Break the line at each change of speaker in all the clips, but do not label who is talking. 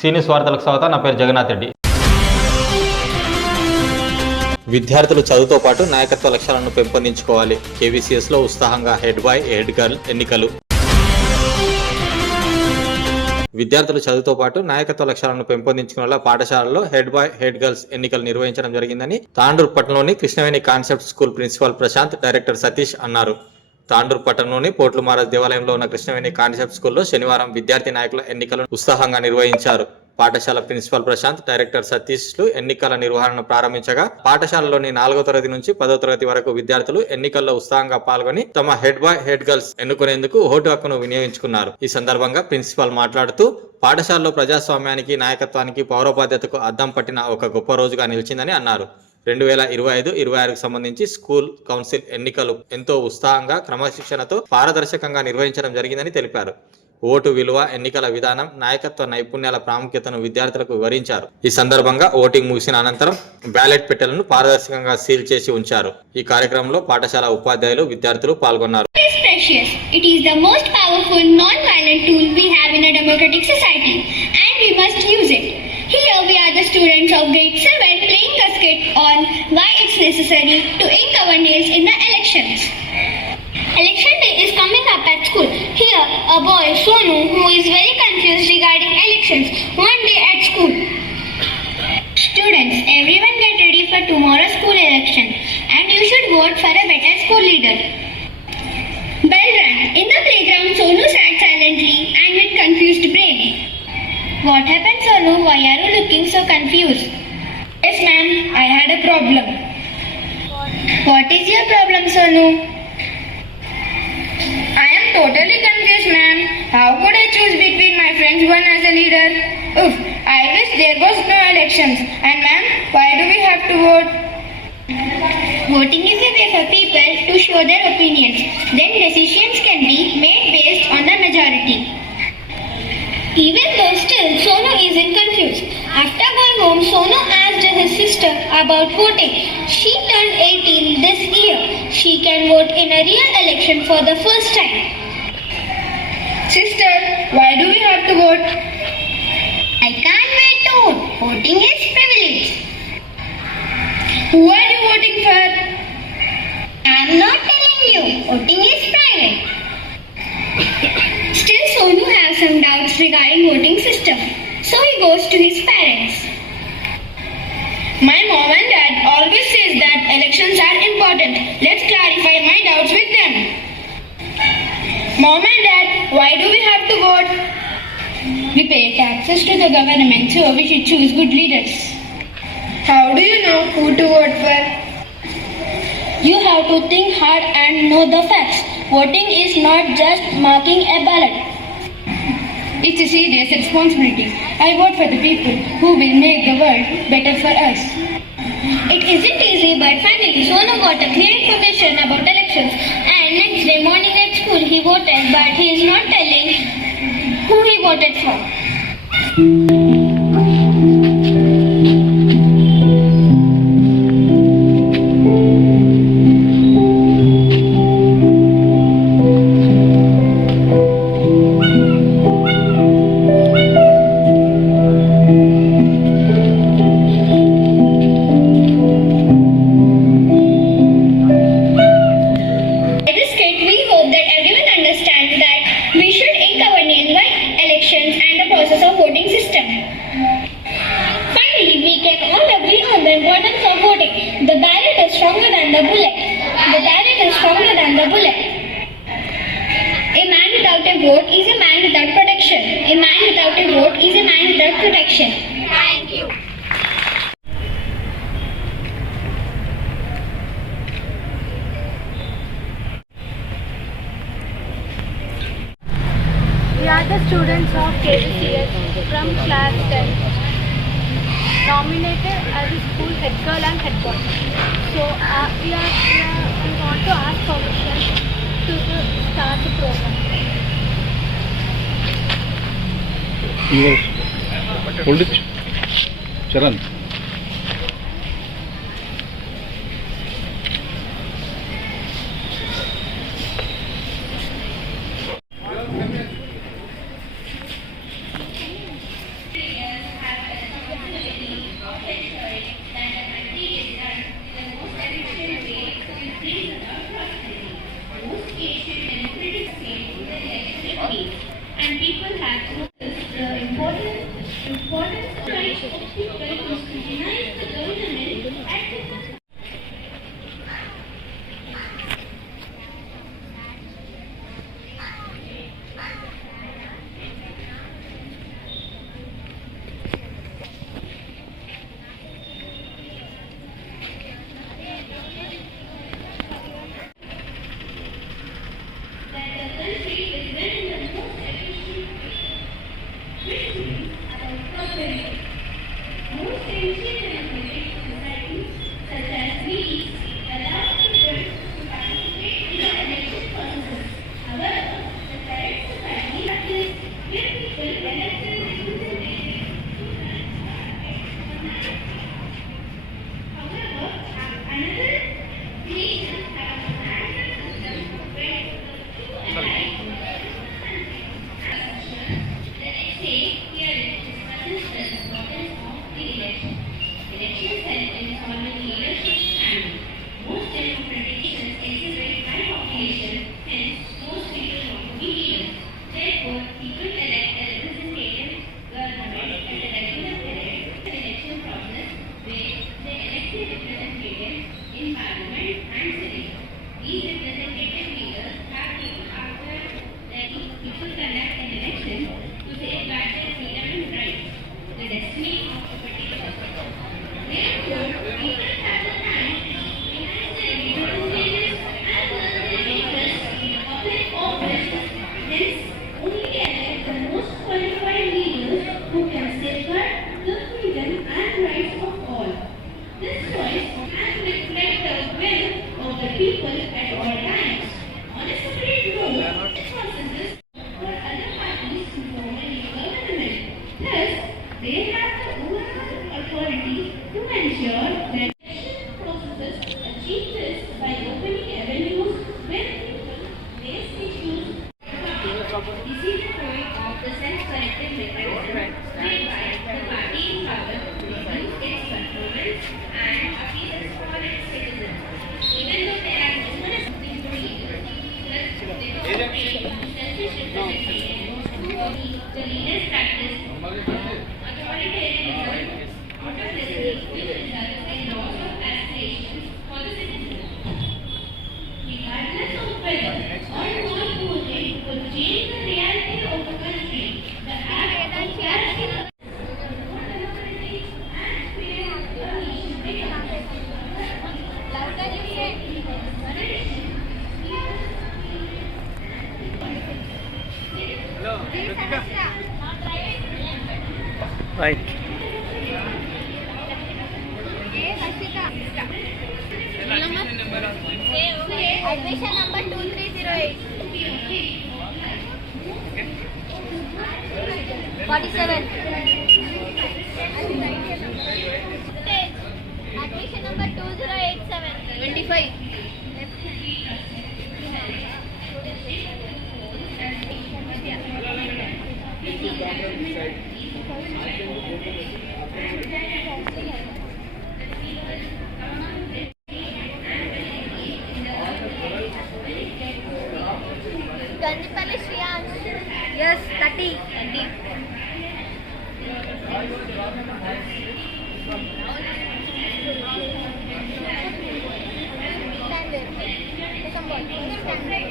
సీనియస్ వార్తలకు స్వాగతం నా పేరు జగన్నాథ్ రెడ్డి. విద్యార్థులు చదువుతో పాటు నాయకత్వ లక్ష్యాలను పెంపొందించుకోవాలి. కేవీసీఎస్లో ఉత్సాహంగా హెడ్ బాయ్ హెడ్ గర్ల్ ఎన్నికలు. విద్యార్థులు చదువుతో పాటు నాయకత్వ లక్ష్యాలను పెంపొందించుకునేలా పాఠశాలలో హెడ్ బాయ్ హెడ్ గర్ల్స్ ఎన్నికలు నిర్వహించడం జరిగిందని తాండూరు పట్టణంలోని Krishnaveni concept school principal Prashanth director Satish అన్నారు. తాండూరు పట్టణంలోని పోట్లు మహారాజ్ దేవాలయంలో ఉన్న కృష్ణవేణి కాన్సెప్ట్ స్కూల్లో శనివారం విద్యార్థి నాయకుల ఎన్నికలను ఉత్సాహంగా నిర్వహించారు. పాఠశాల ప్రిన్సిపల్ ప్రశాంత్ డైరెక్టర్ సతీష్లు ఎన్నికల నిర్వహణను ప్రారంభించగా పాఠశాలలోని నాలుగో తరగతి నుంచి పదో తరగతి వరకు విద్యార్థులు ఎన్నికల్లో ఉత్సాహంగా పాల్గొని తమ హెడ్ బాయ్ హెడ్ గర్ల్స్ ఎన్నుకునేందుకు ఓటు హక్కును వినియోగించుకున్నారు. ఈ సందర్భంగా ప్రిన్సిపాల్ మాట్లాడుతూ పాఠశాలలో ప్రజాస్వామ్యానికి నాయకత్వానికి పౌరోపాధ్యతకు అద్దం పట్టిన ఒక గొప్ప రోజుగా నిలిచిందని అన్నారు. రెండు వేల ఇరవై ఐదు ఇరవై ఆరుకు సంబంధించి స్కూల్ కౌన్సిల్ ఎన్నికలు ఎంతో ఉత్సాహంగా క్రమశిక్షణతో పారదర్శకంగా నిర్వహించడం జరిగిందని తెలిపారు ఓటు విలువ ఎన్నికల విధానం నాయకత్వ నైపుణ్యాల ప్రాముఖ్యతను విద్యార్థులకు వివరించారు ఈ సందర్భంగా ఓటింగ్ ముగిసిన అనంతరం బ్యాలెట్ పెట్టెలను పారదర్శకంగా సీల్ చేసి ఉంచారు ఈ కార్యక్రమంలో పాఠశాల ఉపాధ్యాయులు విద్యార్థులు పాల్గొన్నారు.
It is the most powerful non-violent tool we have in a democratic society and we must use it. Here we are the students of grade 7 playing a skit on why it's necessary to ink our nails in the elections. Election day is coming up at school. Here a boy Sonu who is very confused regarding elections one day at school. Students, everyone get ready for tomorrow's school election and you should vote for a better school leader. Bell rang. In the playground, Sonu sat silently and with confused brain. What happened, Sonu? Why are you looking so confused? Yes, ma'am. I had a problem. What is your problem, Sonu? I am totally confused, ma'am. How could I choose between my friends one as a leader? Oof, I wish there was no elections. And ma'am, why do we have to vote? Voting is a way for people to show their opinions. Then decisions can be made based on the majority. Even though still Sonu isn't confused. After going home, Sonu asked his sister about voting. She turned 18 this year. She can vote in a real election for the first time. Sister, why do we have to vote? I can't wait to vote. Voting is privilege. Who are you voting for? I'm not telling you. Voting goes to his parents. My mom and dad always says that elections are important. Let's clarify my doubts with them. Mom and dad, why do we have to vote? We pay taxes to the government, so we should choose good leaders. How do you know who to vote for? You have to think hard and know the facts. Voting is not just marking a ballot. It's a serious responsibility. I vote for the people who will make the world better for us. It isn't easy, but finally Sonu got a clear information about elections. And next day morning at school, he voted, but he is not telling who he voted for. Voting system. Finally, we can all agree on the importance of voting. The ballot is stronger than the bullet. The ballot is stronger than the bullet. A man without a vote is a man without protection. A man without a vote is a man without protection. Thank you.
We are the students of KVCS from class 10, nominated as a school head girl and head boy. So uh, we, are, we, are, we want to ask permission to, uh, start the program.
Yes. hold it. Charan.
Thank you. by opening a avenue
right
admission number 2308 47 admission number 2087 25 Yes, 30. 30. Yes, December.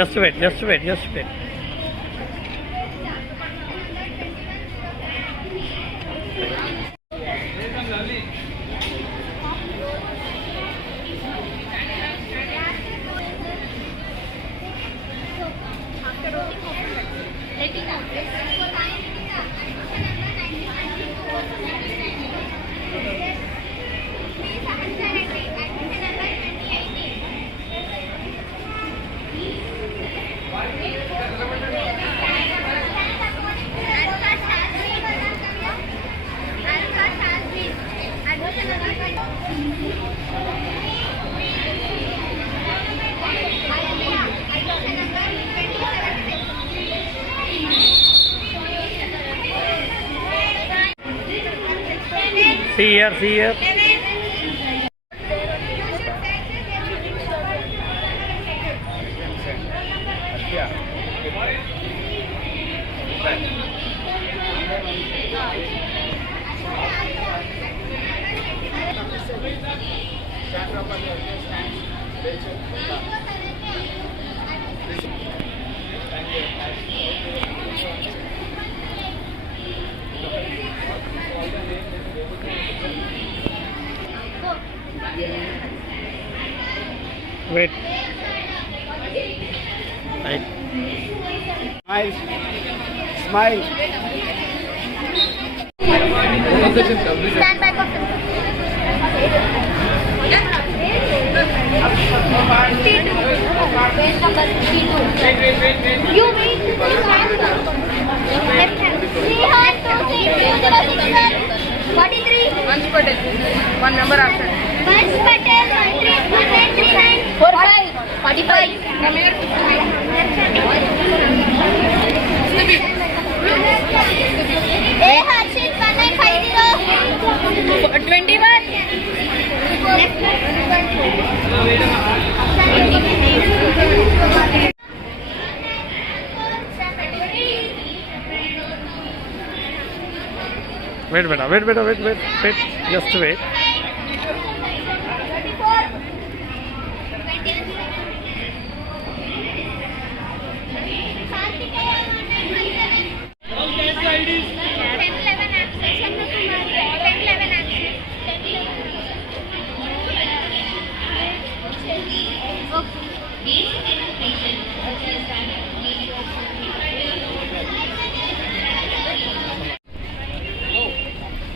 Just wait just wait just wait
here,
see here. Thank you. Wait. Right.
Smile. Smile.
Stand back of You wait. Left hand. Three hand,
Manj Patel. One number after.
Manj Patel. One three. One nine three nine. Four five. Forty
five.
Come here. Hey Harshit. One nine five zero.
Twenty
one. Left. Wait. Wait, beta. Wait, wait, wait. Just wait.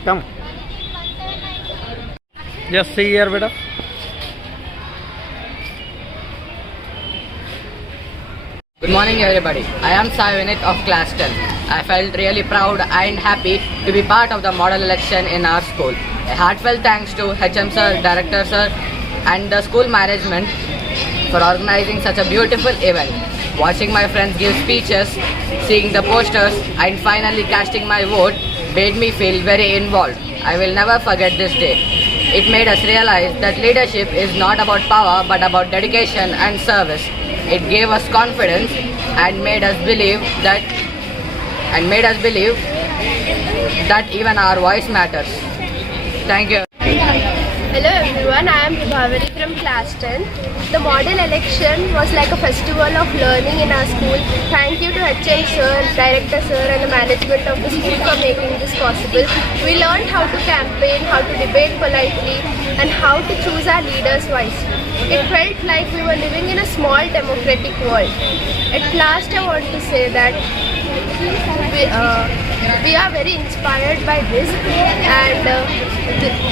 Come. Just see here, beta.
Good morning, everybody. I am Sai Vinit of class 10. I felt really proud and happy to be part of the model election in our school. A heartfelt thanks to HM sir, director sir, and the school management for organizing such a beautiful event. Watching my friends give speeches, seeing the posters, and finally casting my vote made me feel very involved. I will never forget this day. It made us realize that leadership is not about power but about dedication and service. It gave us confidence and made us believe that and made us believe that even our voice matters. Thank you.
Hello everyone, I am Prabhavari from class 10. The model election was like a festival of learning in our school. Thank you to HM sir, director sir and the management of the school for making this possible. We learned how to campaign, how to debate politely and how to choose our leaders wisely. It felt like we were living in a small democratic world. At last I want to say that we, uh, we are very inspired by this and uh,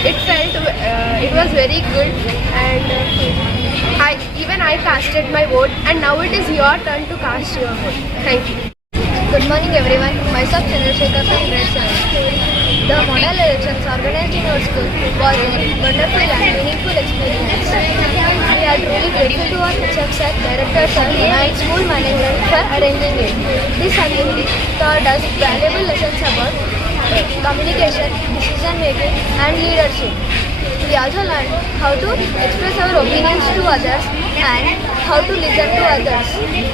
it felt uh, it was very good and uh, I even I casted my vote and now it is your turn to cast your vote. Thank you. Good morning everyone. Myself Chandrasekhar from grade 7. The model elections organized in our school was a wonderful and meaningful experience. We are truly grateful to our HM sir, director sir and school management for arranging it. This assembly taught us valuable lessons about communication, decision making and leadership. We also learned how to express our opinions to others and how to listen to others.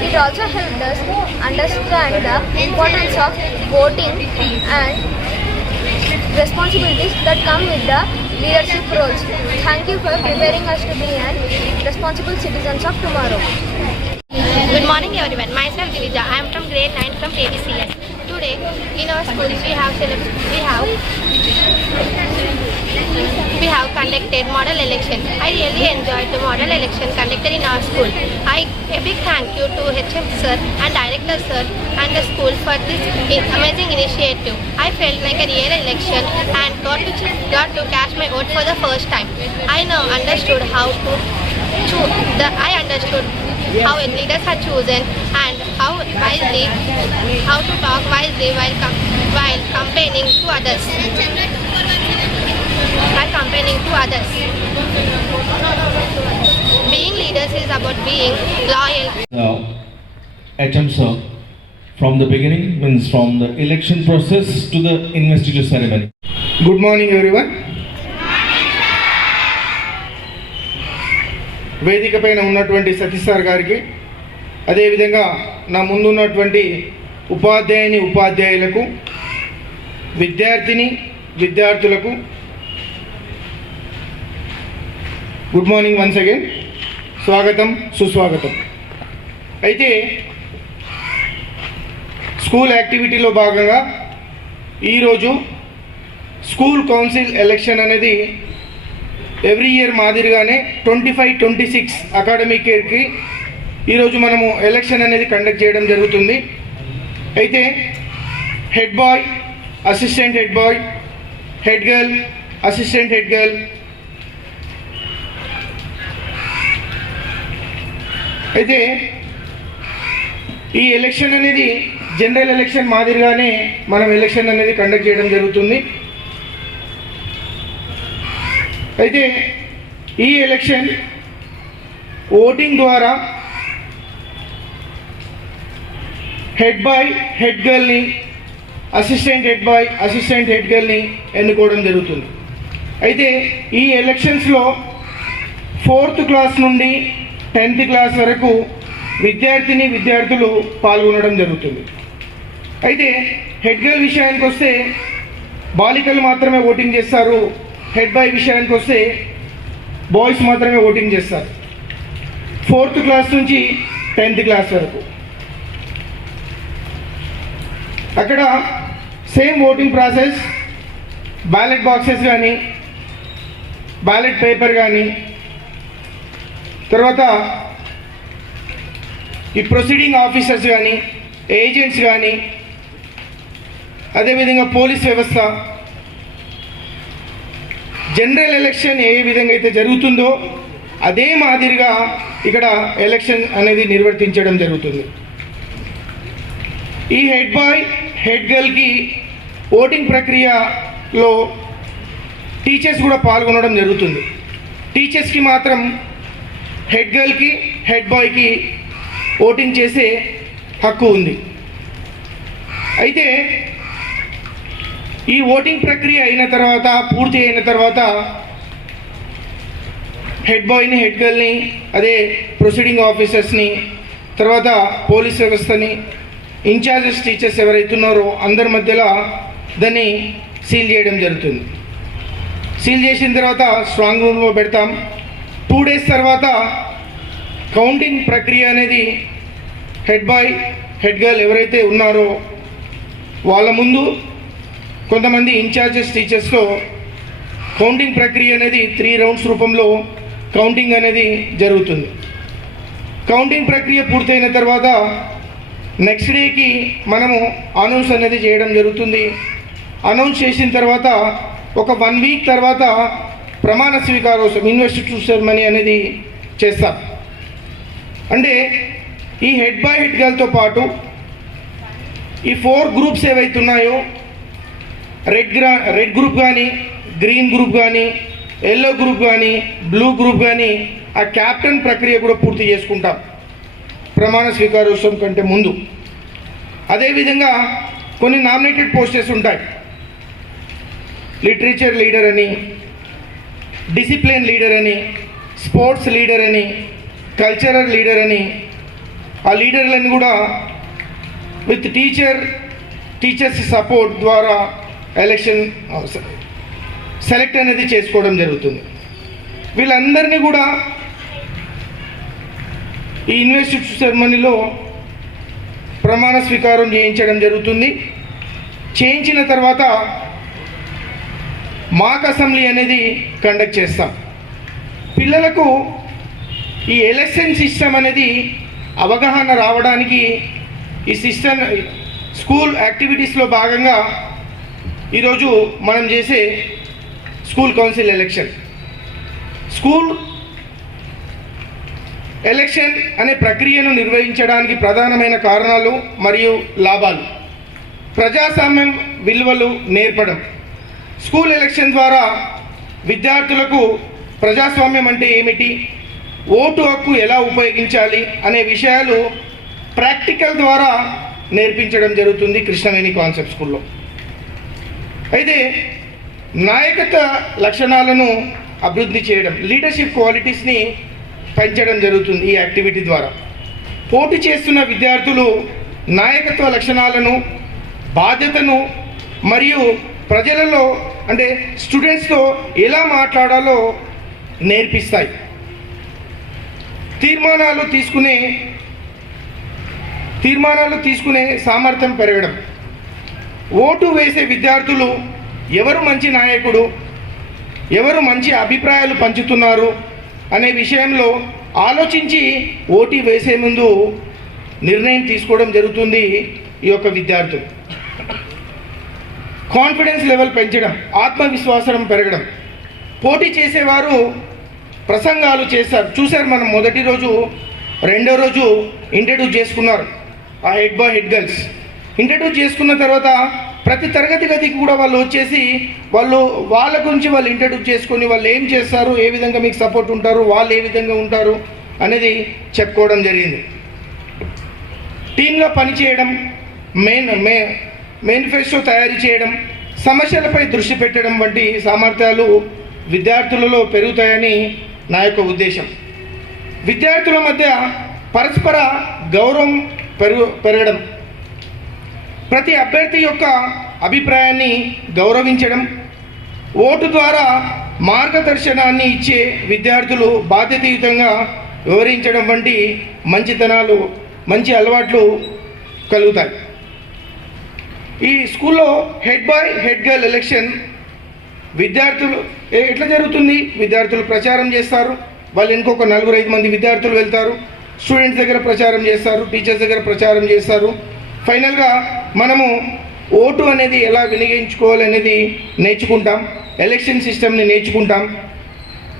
It also helped us understand the importance of voting and responsibilities that come with the leadership roles. Thank you for preparing us to be an responsible citizens of tomorrow.
Morning everyone. Myself Divija. I am from grade 9 from ABCS. Today in our school we have we have we have conducted model election. I really enjoyed the model election conducted in our school. I a big thank you to HM sir and director sir and the school for this amazing initiative. I felt like a real election and got to got to cast my vote for the first time. I now understood how to choose. The I understood how leaders are chosen and how wisely how to talk wisely while com- while campaigning to others while campaigning to others being leaders is about being loyal
uh, HM sir from the beginning means from the election process to the investiture ceremony.
Good morning everyone. వేదిక పైన ఉన్నటువంటి Satish sir గారికి. అదేవిధంగా నా ముందున్నటువంటి ఉపాధ్యాయుని ఉపాధ్యాయులకు విద్యార్థిని విద్యార్థులకు గుడ్ మార్నింగ్ వన్స్ అగైన్. స్వాగతం సుస్వాగతం. అయితే స్కూల్ యాక్టివిటీలో భాగంగా ఈరోజు స్కూల్ కౌన్సిల్ ఎలక్షన్ అనేది ఎవ్రీ ఇయర్ మాదిరిగానే twenty five twenty six academic ఇయర్కి ఈరోజు మనము ఎలక్షన్ అనేది కండక్ట్ చేయడం జరుగుతుంది. అయితే head boy assistant head boy head girl assistant head girl అయితే ఈ ఎలక్షన్ అనేది జనరల్ ఎలక్షన్ మాదిరిగానే మనం ఎలక్షన్ అనేది కండక్ట్ చేయడం జరుగుతుంది. అయితే ఈ ఎలక్షన్ ఓటింగ్ ద్వారా head boy head గర్ల్ని assistant head boy assistant head గర్ల్ని ఎన్నుకోవడం జరుగుతుంది. అయితే ఈ ఎలక్షన్స్లో ఫోర్త్ క్లాస్ నుండి టెన్త్ క్లాస్ వరకు విద్యార్థిని విద్యార్థులు పాల్గొనడం జరుగుతుంది. అయితే హెడ్ గర్ల్ విషయానికి వస్తే బాలికలు మాత్రమే ఓటింగ్ చేస్తారు. హెడ్ బాయ్ విషయానికి వస్తే బాయ్స్ మాత్రమే ఓటింగ్ చేస్తారు. ఫోర్త్ క్లాస్ నుంచి టెన్త్ క్లాస్ వరకు. అక్కడ same voting process ballot boxes కానీ బ్యాలెట్ పేపర్ కానీ తర్వాత ఈ ప్రొసీడింగ్ ఆఫీసర్స్ కానీ ఏజెంట్స్ కానీ అదేవిధంగా పోలీస్ వ్యవస్థ జనరల్ ఎలక్షన్ ఏ విధంగా అయితే జరుగుతుందో అదే మాదిరిగా ఇక్కడ ఎలక్షన్ అనేది నిర్వర్తించడం జరుగుతుంది. ఈ హెడ్ బాయ్ హెడ్ గర్ల్కి ఓటింగ్ ప్రక్రియలో టీచర్స్ కూడా పాల్గొనడం జరుగుతుంది. టీచర్స్కి మాత్రం హెడ్ గర్ల్కి హెడ్ బాయ్కి ఓటింగ్ చేసే హక్కు ఉంది. అయితే ఈ ఓటింగ్ ప్రక్రియ అయిన తర్వాత పూర్తి అయిన తర్వాత హెడ్ బాయ్ని హెడ్ గర్ల్ని అదే ప్రొసీడింగ్ ఆఫీసర్స్ని తర్వాత పోలీస్ వ్యవస్థని ఇన్ఛార్జెస్ టీచర్స్ ఎవరైతే ఉన్నారో అందరి మధ్యలో దాన్ని సీల్ చేయడం జరుగుతుంది. సీల్ చేసిన తర్వాత స్ట్రాంగ్ రూమ్లో పెడతాం. టూ డేస్ తర్వాత కౌంటింగ్ ప్రక్రియ అనేది హెడ్ బాయ్ హెడ్ గర్ల్ ఎవరైతే ఉన్నారో వాళ్ళ ముందు కొంతమంది ఇన్ఛార్జెస్ టీచర్స్తో కౌంటింగ్ ప్రక్రియ అనేది త్రీ రౌండ్స్ రూపంలో కౌంటింగ్ అనేది జరుగుతుంది. కౌంటింగ్ ప్రక్రియ పూర్తయిన తర్వాత నెక్స్ట్ డేకి మనము అనౌన్స్ అనేది చేయడం జరుగుతుంది. అనౌన్స్ చేసిన తర్వాత ఒక వన్ వీక్ తర్వాత ప్రమాణ స్వీకారోత్సవం ఇన్వెస్టిట్యూట్ సెరమనీ అనేది చేస్తాం. అంటే ఈ హెడ్ బై హెడ్ గర్ల్తో పాటు ఈ ఫోర్ గ్రూప్స్ ఏవైతున్నాయో రెడ్ గ్రా రెడ్ గ్రూప్ కానీ గ్రీన్ గ్రూప్ కానీ ఎల్లో గ్రూప్ కానీ బ్లూ గ్రూప్ కానీ ఆ క్యాప్టెన్ ప్రక్రియ కూడా పూర్తి చేసుకుంటాం. ప్రమాణ స్వీకారోత్సవం కంటే ముందు. అదేవిధంగా కొన్ని నామినేటెడ్ పోస్టెస్ ఉంటాయి. లిటరేచర్ లీడర్ అని డిసిప్లిన్ లీడర్ అని స్పోర్ట్స్ లీడర్ అని కల్చరల్ లీడర్ అని ఆ లీడర్లను కూడా విత్ టీచర్ టీచర్స్ సపోర్ట్ ద్వారా ఎలక్షన్ సెలెక్ట్ అనేది చేసుకోవడం జరుగుతుంది. వీళ్ళందరినీ కూడా ఈ ఇన్వెస్టిట్యూట్ సెరమనీలో ప్రమాణ స్వీకారం చేయించడం జరుగుతుంది. చేయించిన తర్వాత మాక్ అసెంబ్లీ అనేది కండక్ట్ చేస్తాం. పిల్లలకు ఈ ఎలక్షన్ సిస్టమ్ అనేది అవగాహన రావడానికి ఈ సిస్టమ్ స్కూల్ యాక్టివిటీస్లో భాగంగా ఈరోజు మనం చేసే school council election. School election అనే ప్రక్రియను నిర్వహించడానికి ప్రధానమైన కారణాలు మరియు లాభాలు. ప్రజాస్వామ్యం విలువలు నేర్పడం. స్కూల్ ఎలక్షన్ ద్వారా విద్యార్థులకు ప్రజాస్వామ్యం అంటే ఏమిటి? ఓటు హక్కు ఎలా ఉపయోగించాలి అనే విషయాలు ప్రాక్టికల్ ద్వారా నేర్పించడం జరుగుతుంది కృష్ణవేణి కాన్సెప్ట్ స్కూల్లో. అయితే నాయకత్వ లక్షణాలను అభివృద్ధి చేయడం లీడర్షిప్ క్వాలిటీస్ని పెంచడం జరుగుతుంది ఈ యాక్టివిటీ ద్వారా. పోటీ చేస్తున్న విద్యార్థులు నాయకత్వ లక్షణాలను బాధ్యతను మరియు ప్రజలలో అంటే స్టూడెంట్స్తో ఎలా మాట్లాడాలో నేర్పిస్తాయి. తీర్మానాలు తీసుకునే తీర్మానాలు తీసుకునే సామర్థ్యం పెరగడం. ఓటు వేసే విద్యార్థులు ఎవరు మంచి నాయకుడు? ఎవరు మంచి అభిప్రాయాలు పంచుతున్నారు? అనే విషయంలో ఆలోచించి ఓటు వేసే ముందు నిర్ణయం తీసుకోవడం జరుగుతుంది ఈ యొక్క విద్యార్థులు. కాన్ఫిడెన్స్ లెవెల్ పెంచడం ఆత్మవిశ్వాసం పెరగడం. పోటీ చేసేవారు ప్రసంగాలు చేస్తారు చూశారు మనం మొదటి రోజు రెండో రోజు ఇంట్రడ్యూస్ చేసుకున్నారు ఆ head boy head girls. Introduce చేసుకున్న తర్వాత ప్రతి తరగతి గదికి కూడా వాళ్ళు వచ్చేసి వాళ్ళు వాళ్ళ గురించి వాళ్ళు ఇంట్రడ్యూస్ చేసుకొని వాళ్ళు ఏం చేస్తారు ఏ విధంగా మీకు సపోర్ట్ ఉంటారు వాళ్ళు ఏ విధంగా ఉంటారు అనేది చెప్పుకోవడం జరిగింది. టీంగా పనిచేయడం మెయిన్ మే మేనిఫెస్టో తయారు చేయడం సమస్యలపై దృష్టి పెట్టడం వంటి సామర్థ్యాలు విద్యార్థులలో పెరుగుతాయని నా యొక్క ఉద్దేశం. విద్యార్థుల మధ్య పరస్పర గౌరవం పెరుగు పెరగడం ప్రతి అభ్యర్థి యొక్క అభిప్రాయాన్ని గౌరవించడం ఓటు ద్వారా మార్గదర్శనాన్ని ఇచ్చే విద్యార్థులు బాధ్యతయుతంగా వివరించడం వంటి మంచితనాలు మంచి అలవాట్లు కలుగుతాయి. ఈ స్కూల్లో head boy head girl election విద్యార్థులు ఎట్లా జరుగుతుంది? విద్యార్థులు ప్రచారం చేస్తారు. వాళ్ళు ఇంకొక నలుగురు ఐదు మంది విద్యార్థులు వెళ్తారు. స్టూడెంట్స్ దగ్గర ప్రచారం చేస్తారు టీచర్స్ దగ్గర ప్రచారం చేస్తారు. ఫైనల్గా మనము ఓటు అనేది ఎలా వినియోగించుకోవాలి అనేది నేర్చుకుంటాం ఎలక్షన్ సిస్టమ్ని నేర్చుకుంటాం.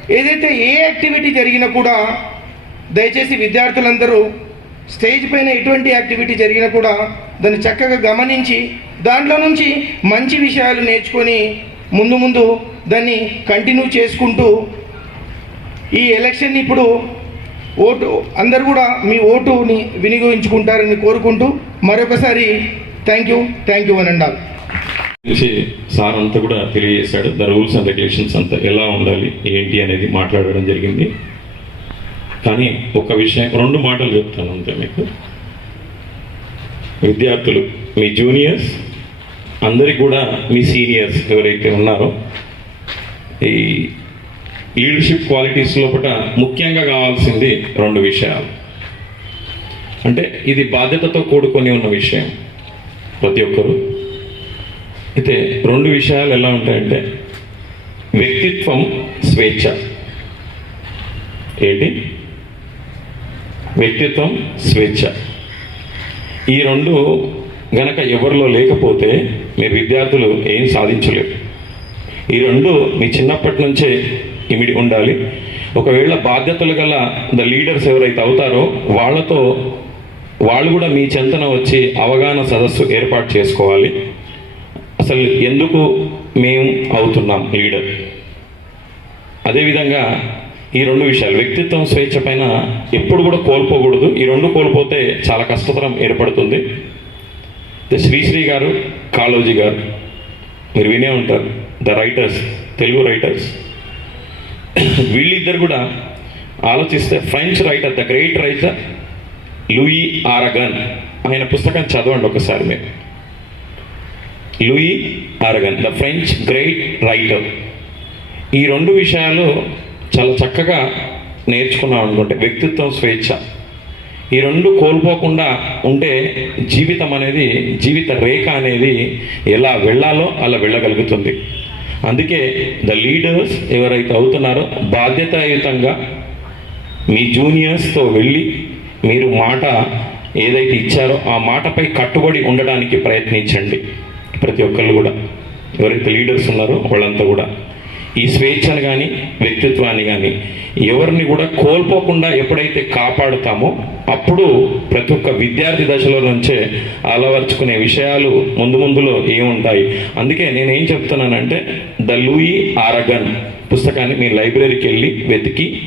ఏదైతే ఏ యాక్టివిటీ జరిగినా కూడా దయచేసి విద్యార్థులందరూ స్టేజ్ పైన ఎటువంటి యాక్టివిటీ జరిగినా కూడా దాన్ని చక్కగా గమనించి దాంట్లో నుంచి మంచి విషయాలు నేర్చుకొని ముందు ముందు దాన్ని కంటిన్యూ చేసుకుంటూ ఈ ఎలక్షన్ ఇప్పుడు ఓటు అందరు కూడా మీ ఓటుని వినియోగించుకుంటారని కోరుకుంటూ మరొకసారి థ్యాంక్ యూ థ్యాంక్ యూ అని అండాలి
సార్ అంతా కూడా తెలియజేశాడు. ద రూల్స్ అండ్ రెగ్యులేషన్స్ అంతా ఎలా ఉండాలి ఏంటి అనేది మాట్లాడడం జరిగింది. కానీ ఒక విషయం రెండు మాటలు చెప్తాను అంతే మీకు. విద్యార్థులు మీ జూనియర్స్ అందరికి కూడా మీ సీనియర్స్ ఎవరైతే ఉన్నారో ఈ లీడర్షిప్ క్వాలిటీస్ లోపల ముఖ్యంగా కావాల్సింది రెండు విషయాలు. అంటే ఇది బాధ్యతతో కూడుకొని ఉన్న విషయం ప్రతి ఒక్కరు. అయితే రెండు విషయాలు ఎలా ఉంటాయంటే వ్యక్తిత్వం స్వేచ్ఛ. ఏంటి? వ్యక్తిత్వం స్వేచ్ఛ. ఈ రెండు గనక ఎవరిలో లేకపోతే మీ విద్యార్థులు ఏం సాధించలేరు. ఈ రెండు మీ చిన్నప్పటి నుంచే ఇమిడి ఉండాలి. ఒకవేళ బాధ్యతలు గల ద లీడర్స్ ఎవరైతే అవుతారో వాళ్ళతో వాళ్ళు కూడా మీ చెంతన వచ్చి అవగాహన సదస్సు ఏర్పాటు చేసుకోవాలి. అసలు ఎందుకు మేము అవుతున్నాం లీడర్? అదేవిధంగా ఈ రెండు విషయాలు వ్యక్తిత్వం స్వేచ్ఛ పైన ఎప్పుడు కూడా కోల్పోకూడదు. ఈ రెండు కోల్పోతే చాలా కష్టతరం ఏర్పడుతుంది. ద శ్రీశ్రీ గారు కాళోజీ గారు మీరు వినే ఉంటారు. The writers Telugu writers. వీళ్ళిద్దరు కూడా ఆలోచిస్తే French writer the great writer Louis Aragon ఆయన పుస్తకం చదవండి ఒకసారి మీరు. Louis Aragon the French great writer ఈ రెండు విషయాలు చాలా చక్కగా నేర్చుకున్నాం అనుకుంటే వ్యక్తిత్వం స్వేచ్ఛ. ఈ రెండు కోల్పోకుండా ఉంటే జీవితం అనేది జీవిత రేఖ అనేది ఎలా వెళ్ళాలో అలా వెళ్ళగలుగుతుంది. అందుకే ద లీడర్స్ ఎవరైతే అవుతున్నారో బాధ్యతాయుతంగా మీ జూనియర్స్తో వెళ్ళి మీరు మాట ఏదైతే ఇచ్చారో ఆ మాటపై కట్టుబడి ఉండడానికి ప్రయత్నించండి. ప్రతి ఒక్కళ్ళు కూడా. ఎవరైతే లీడర్స్ ఉన్నారో వాళ్ళంతా కూడా. ఈ స్వేచ్ఛను కానీ వ్యక్తిత్వాన్ని కానీ ఎవరిని కూడా కోల్పోకుండా ఎప్పుడైతే కాపాడుతామో అప్పుడు ప్రతి ఒక్క విద్యార్థి దశలో నుంచే అలవర్చుకునే విషయాలు ముందు ముందులో ఏముంటాయి? అందుకే నేను ఏం చెప్తున్నానంటే ద లూయి ఆరగన్ పుస్తకాన్ని మీ లైబ్రరీకి వెళ్ళి వెతికి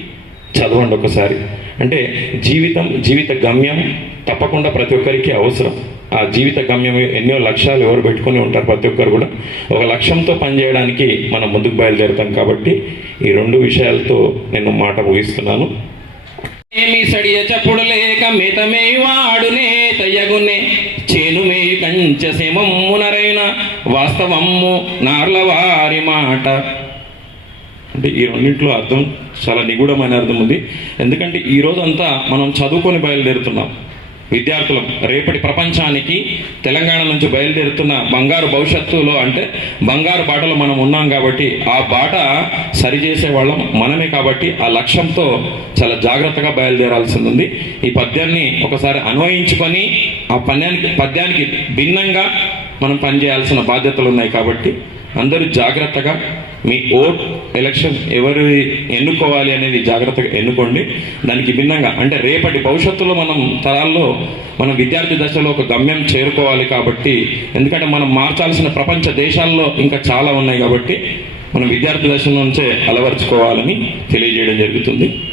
చదవండి ఒకసారి. అంటే జీవితం జీవిత గమ్యం తప్పకుండా ప్రతి ఒక్కరికి అవసరం. ఆ జీవిత గమ్యం ఎన్నో లక్ష్యాలు ఎవరు పెట్టుకొని ఉంటారు ప్రతి ఒక్కరు కూడా. ఒక లక్ష్యంతో పనిచేయడానికి మనం ముందుకు బయలుదేరుతాం కాబట్టి ఈ రెండు విషయాలతో నేను మాట ముగిస్తున్నాను. ఏమి సడియ చప్పుడు లేక మితమే వాడునే తయ్యగునే చేనుమే కంచె సేమమ్మునరైన వాస్తవమ్ము నార్ల వారి మాట. అంటే ఈ రెండింటిలో అర్థం చాలా నిగూఢమైన అర్థం ఉంది. ఎందుకంటే ఈ రోజంతా మనం చదువుకొని బయలుదేరుతున్నాం. విద్యార్థులం రేపటి ప్రపంచానికి తెలంగాణ నుంచి బయలుదేరుతున్న బంగారు భవిష్యత్తులో అంటే బంగారు బాటలో మనం ఉన్నాం కాబట్టి ఆ బాట సరిచేసే వాళ్ళం మనమే కాబట్టి ఆ లక్ష్యంతో చాలా జాగ్రత్తగా బయలుదేరాల్సింది ఉంది. ఈ పద్యాన్ని ఒకసారి అన్వయించుకొని ఆ పద్యానికి పద్యానికి భిన్నంగా మనం పనిచేయాల్సిన బాధ్యతలు ఉన్నాయి కాబట్టి అందరూ జాగ్రత్తగా మీ ఓట్ ఎలక్షన్ ఎవరు ఎన్నుకోవాలి అనేది జాగ్రత్తగా ఎన్నుకోండి. దానికి భిన్నంగా అంటే రేపటి భవిష్యత్తులో మనం తరాల్లో మనం విద్యార్థి దశలో ఒక గమ్యం చేరుకోవాలి కాబట్టి ఎందుకంటే మనం మార్చాల్సిన ప్రపంచ దేశాల్లో ఇంకా చాలా ఉన్నాయి కాబట్టి మనం విద్యార్థి దశ నుంచే అలవర్చుకోవాలని తెలియజేయడం జరుగుతుంది.